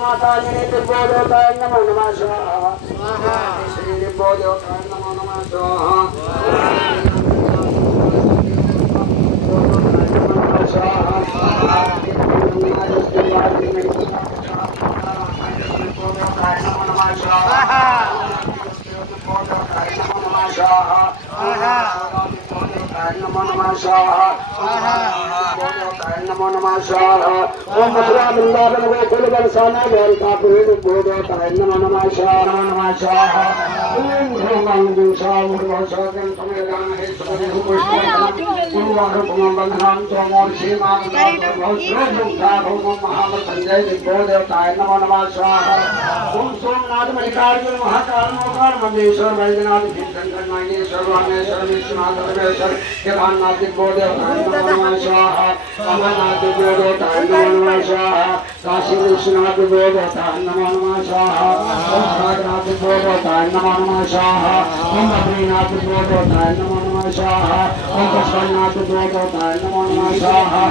माता जी दिव्यो देवताय नमो नमः स्वाहा श्री दिव्यो देवताय नमो नमः स्वाहा नमो नमः स्वाहा नमो नमः स्वाहा ओम मथुरा वृंदावन गोकुल बरसाना द्वारिकापुर दिव्यो देवताय नमो नमः स्वाहा नमो नमः स्वाहा ओम भगवान दिवसा मुर्वसोगं तमेदान हे सुखदेव पुष्पं उर्वार कुमं बंधनां तोमोर सीमां भौस्रोजुक्ता भौमं महामृत्युंजय दिव्यो देवताय नमो नमः स्वाहा ओम सोमनाथ मल्लिकार्जुन महाकाल मोकार मल्लेश्वर वैद्यनाथ भीमशंकर नागेश्वर रामेश्वर विश्वनाथ परमेश्वर केदारनाथ दिव्यो देवताय नमो नमः स्वाहा अमरनाथ दिव्यो देवताय नमो नमः स्वाहा काशी विश्वनाथ दिव्यो देवताय नमो नमः स्वाहा ओम सागरनाथ दिव्यो देवताय नमो नमः स्वाहा ओम बद्रीनाथ दिव्यो देवताय नमो नमः स्वाहा ओम पशुपतिनाथ दिव्यो देवताय नमो नमः स्वाहा।